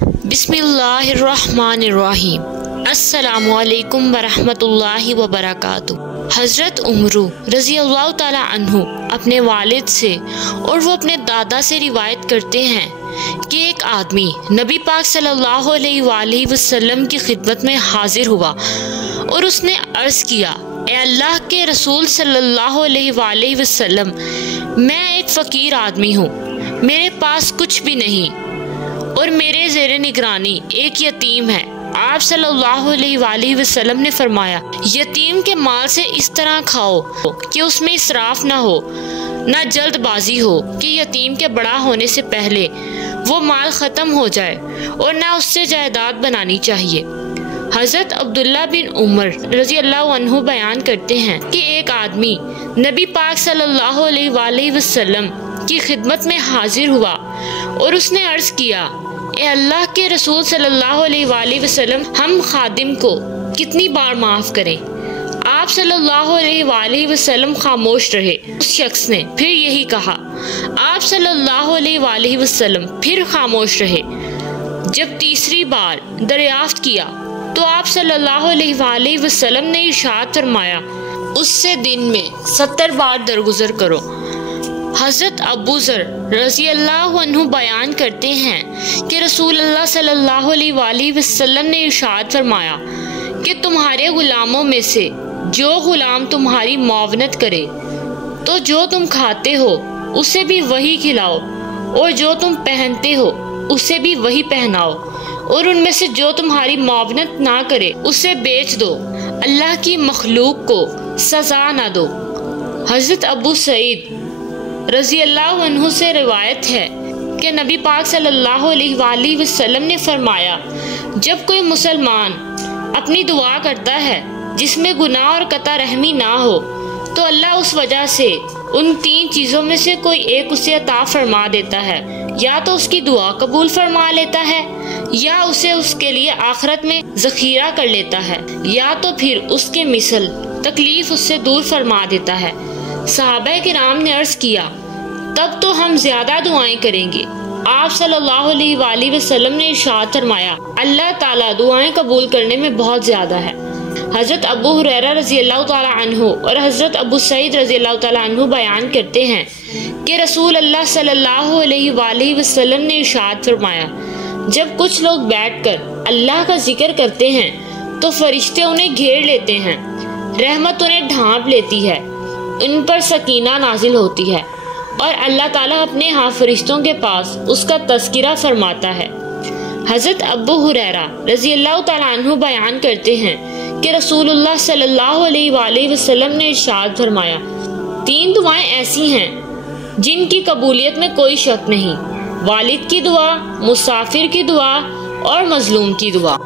बिस्मिल्लाहिर्रहमानिर्रहीम। अस्सलामु अलैकुम वरहमतुल्लाहि वबरकातुहू। हज़रत उमरू रज़ी अल्लाह ताला अन्हु अपने वालिद से और वो अपने दादा से रिवायत करते हैं कि एक आदमी नबी पाक सल्लल्लाहु अलैहि वसल्लम की खिदमत में हाजिर हुआ और उसने अर्ज़ किया, ए अल्लाह के रसूल सल्लल्लाहु अलैहि वसल्लम, मैं एक फ़कीर आदमी हूँ, मेरे पास कुछ भी नहीं और मेरे ज़ेरे निगरानी एक यतीम है। आप सल्लल्लाहु अलैहि वसल्लम ने फरमाया, यतीम के माल से इस तरह खाओ कि उसमें इसराफ ना हो, ना जल्दबाजी हो कि यतीम के बड़ा होने से पहले वो माल ख़त्म हो जाए, और ना उससे जायदाद बनानी चाहिए। हज़रत अब्दुल्ला बिन उमर रज़ी अल्लाह अन्हु बयान करते हैं कि एक आदमी नबी पाक सल्लल्लाहु अलैहि वसल्लम की खिदमत में हाजिर हुआ और उसने अर्ज़ किया, ए अल्लाह के रसूल सल्लल्लाहु अलैहि वसल्लम, हम खादिम को कितनी बार माफ़ करें? आप सल्लल्लाहु अलैहि वसल्लम खामोश रहे। उस शख्स ने फिर यही कहा। आप सल्लल्लाहु अलैहि वसल्लम फिर खामोश रहे। जब तीसरी बार दरियाफ्त किया तो आप सल्लल्लाहु अलैहि वसल्लम ने इरशाद फरमाया, उससे दिन में 70 बार दरगुजर करो। हज़रत अबू ज़र रज़ी अल्लाह अन्हु बयान करते हैं कि रसूल अल्लाह सल्लल्लाहु अलैहि वसल्लम ने इरशाद फरमाया कि तुम्हारे गुलामों में से जो गुलाम तुम्हारी मुआवनत करे तो जो तुम खाते हो उसे भी वही खिलाओ, और जो तुम पहनते हो उसे भी वही पहनाओ, और उनमें से जो तुम्हारी मुआवनत ना करे उसे बेच दो, अल्लाह की मखलूक को सज़ा ना दो। हज़रत अबू सईद रज़ी अल्लाह अन्हु से रिवायत है कि नबी पाक सल्लल्लाहु अलैहि वसल्लम ने फरमाया, जब कोई मुसलमान अपनी दुआ करता है जिसमें गुनाह और कता रहमी ना हो तो अल्लाह उस वजह से उन 3 चीज़ों में से कोई एक उसे अता फरमा देता है। या तो उसकी दुआ कबूल फरमा लेता है, या उसे उसके लिए आखिरत में ज़ख़ीरा कर लेता है, या तो फिर उसके मिसल तकलीफ़ उससे दूर फरमा देता है। सहाबा किराम ने अर्ज़ किया, तब तो हम ज़्यादा दुआएं करेंगे। आप सल्लल्लाहु अलैहि वसल्लम ने इरशाद फरमाया, अल्लाह ताला दुआएं कबूल करने में बहुत ज़्यादा है। हज़रत अबू हुरैरा रज़ी अल्लाह ताला अन्हु और हज़रत अबू सईद रज़ी अल्लाह ताला अन्हु बयान करते हैं कि रसूल अल्लाह सल्लल्लाहु अलैहि वसल्लम ने इरशाद फरमाया, जब कुछ लोग बैठकर अल्लाह का जिक्र करते हैं तो फरिश्ते उन्हें घेर लेते हैं, रहमत उन्हें ढांप लेती है, उन पर सकीना नाजिल होती है, और अल्लाह ताला अपने हाँ फरिश्तों के पास उसका तज़किरा फरमाता है। हज़रत अबू हुरैरा रज़ी अल्लाह ताला अन्हु बयान करते हैं कि रसूलुल्लाह सल्लल्लाहु अलैहि वसल्लम ने इरशाद फरमाया, 3 दुआएं ऐसी हैं जिनकी कबूलियत में कोई शक नहीं, वालिद की दुआ, मुसाफिर की दुआ और मजलूम की दुआ।